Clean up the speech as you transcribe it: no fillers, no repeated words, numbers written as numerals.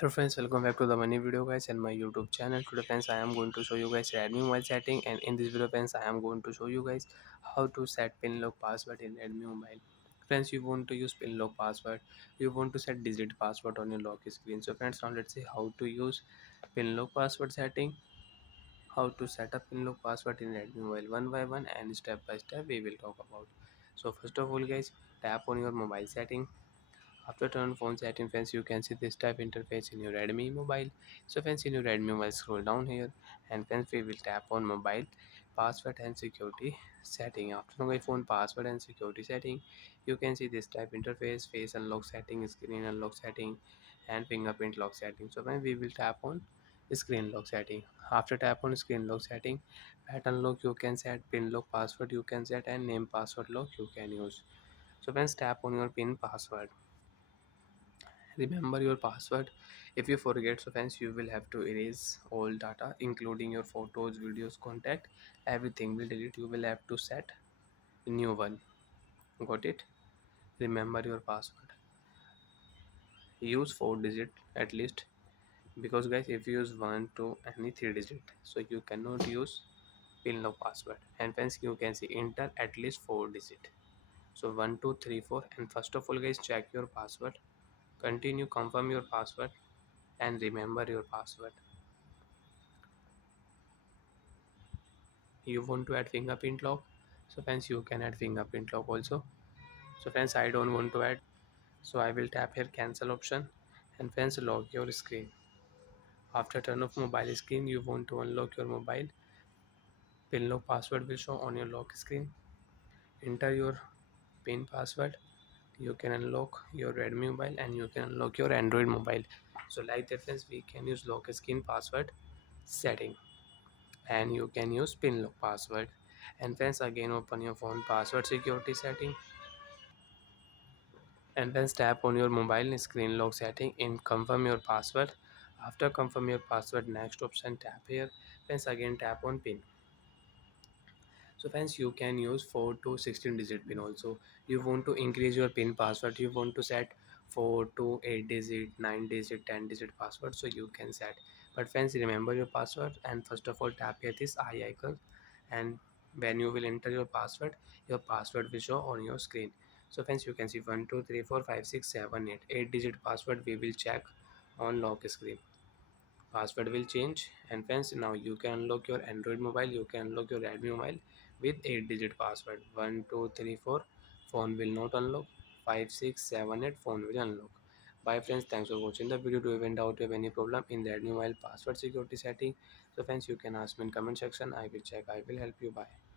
Hello friends, welcome back to the money video guys and my YouTube channel. Today friends, I am going to show you guys Redmi mobile setting, and in this video friends, I am going to show you guys how to set pin lock password in Redmi mobile. Friends, you want to use pin lock password, you want to set digit password on your lock screen. So friends, now let's see how to use pin lock password setting, how to set up pin lock password in Redmi mobile one by one, and step by step we will talk about. So first of all guys, tap on your mobile setting. After turn on phone setting friends, you can see this type interface in your Redmi mobile. So friends, in your Redmi mobile, scroll down here, and friends we will tap on mobile password and security setting. After mobile phone password and security setting, you can see this type interface: face unlock setting, screen unlock setting, and fingerprint lock setting. So when we will tap on screen lock setting. After tap on screen lock setting, pattern lock you can set, pin lock password you can set, and name password lock you can use. So friends, tap on your pin password. Remember your password. If you forget, so friends, you will have to erase all data including your photos, videos, contact, everything will delete. You will have to set a new one. Got it? Remember your password. Use 4 digit at least, because guys, if you use 1 to any 3 digit, so you cannot use pin lock password. And friends, you can see enter at least 4 digit, so 1 2 3 4. And first of all guys, check your password, continue, confirm your password, and remember your password. You want to add fingerprint lock, so friends, you can add fingerprint lock also. So friends, I don't want to add, so I will tap here cancel option, and friends, lock your screen. After turn off mobile screen, you want to unlock your mobile. Pin lock password will show on your lock screen. Enter your pin password. You can unlock your Redmi mobile, and you can unlock your Android mobile. So like that friends, we can use lock screen password setting, and you can use pin lock password. And friends, again open your phone password security setting, and then tap on your mobile screen lock setting and confirm your password. After confirm your password, next option tap here. Friends, again tap on pin. So friends, you can use 4 to 16 digit pin also. You want to increase your pin password, you want to set 4 to 8 digit, 9 digit, 10 digit password, so you can set. But friends, remember your password, and first of all tap here this eye icon, and when you will enter your password will show on your screen. So friends, you can see 1 2 3 4 5 6 7 8 8 digit password we will check on lock screen. Password will change, and friends, now you can unlock your Android mobile, you can unlock your Redmi mobile with 8 digit password. 1 2 3 4 phone will not unlock. 5 6 7 8 phone will unlock. Bye friends, thanks for watching the video. Do you even doubt, you have any problem in the Redmi mobile password security setting, so friends, you can ask me in comment section. I will check, I will help you. Bye.